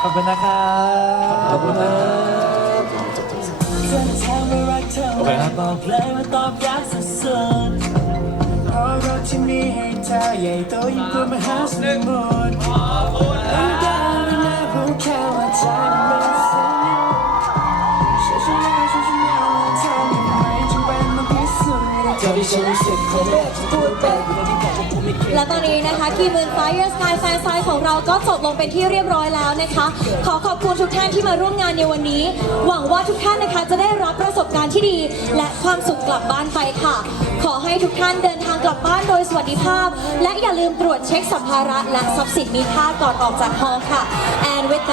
ขอบคุณนะครับขอบคุณครับเธอถามว่ารักเธอไหมบอกเลยว่าตอบยากสุดๆเพราะรักที่มีให้เธอใหญ่โตยิ่งกว่ามหาสมุทรไม่ได้ไและตอนนี้นะคะคีมืน Fire Sky Fan Side ของเราก็จบลงเป็นที่เรียบร้อยแล้วนะคะ ขอขอบคุณทุกท่านที่มาร่วมงานในวันนี้ หวังว่าทุกท่านนะคะจะได้รับประสบการณ์ที่ดี และความสุขกลับบ้านไปค่ะ ขอให้ทุกท่านเดินทางกลับบ้านโดยสวัสดิภาพ และอย่าลืมตรวจเช็คสัมภาระและทรัพย์สินมีค่าก่อนออกจากห้องค่ะ and with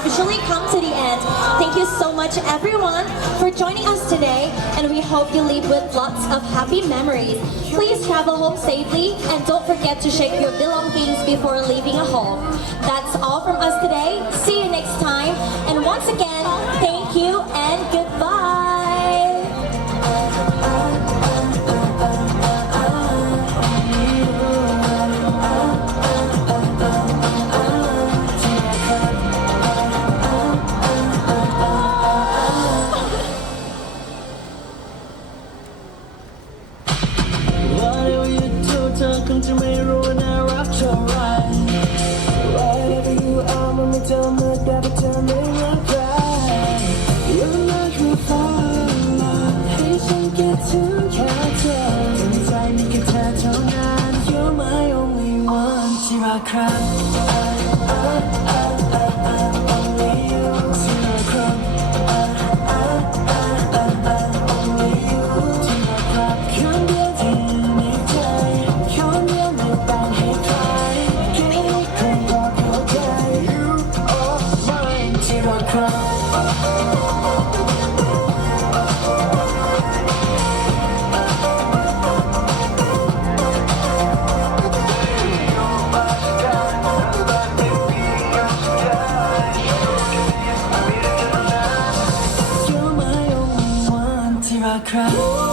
officially come to the end. Thank you so much everyone for joining us today and we hope you leave with lots of happy memories. Please travel home safely and don't forget to shake your belongings before leaving a home. That's all from us today. See you next time and once again thank you and goodbye จอเมื่อได้ไปเจอไม่เหมือนใคร You're not my fire ให้ฉันคิดถึงแค่เธอในใจมีแค่เธอเท่านั้น You're my only one ที่รักคร Only crowd.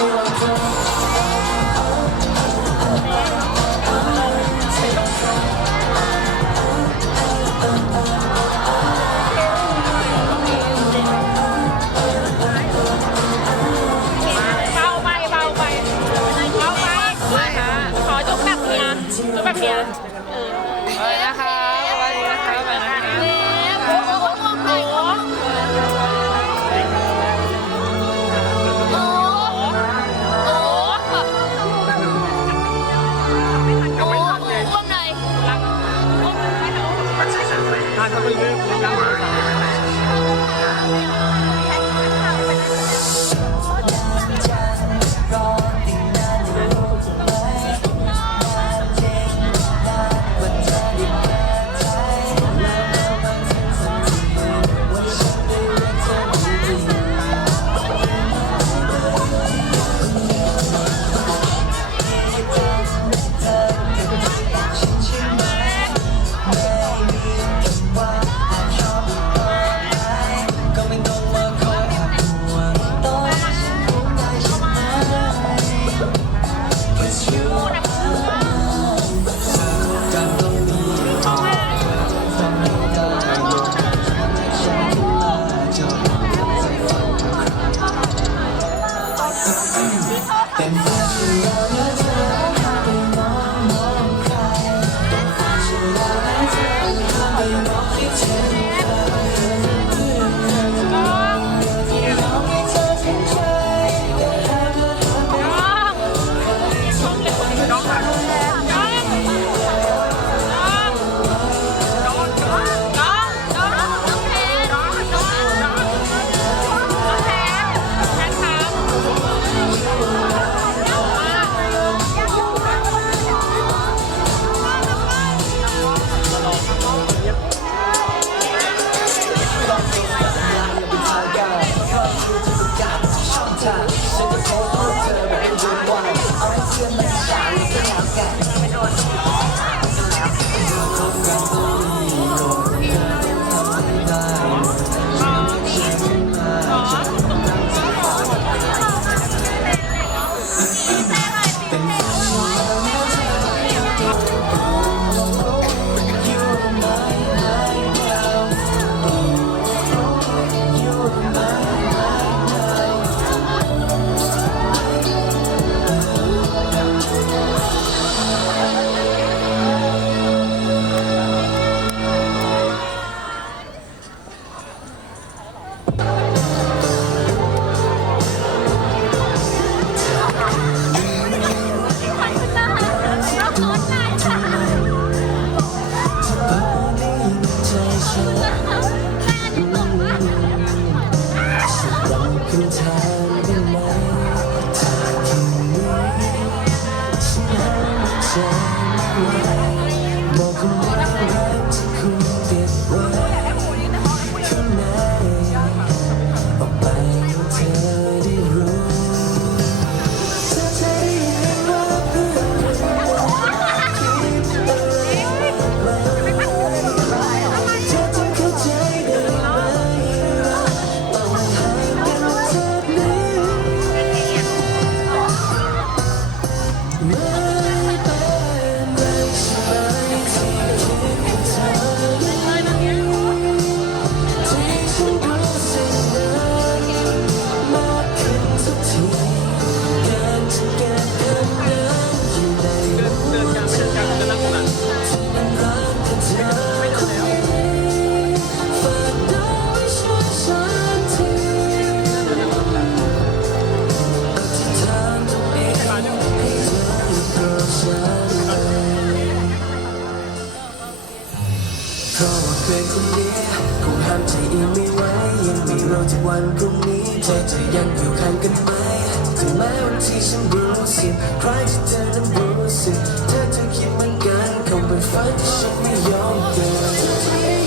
to a door. should be your.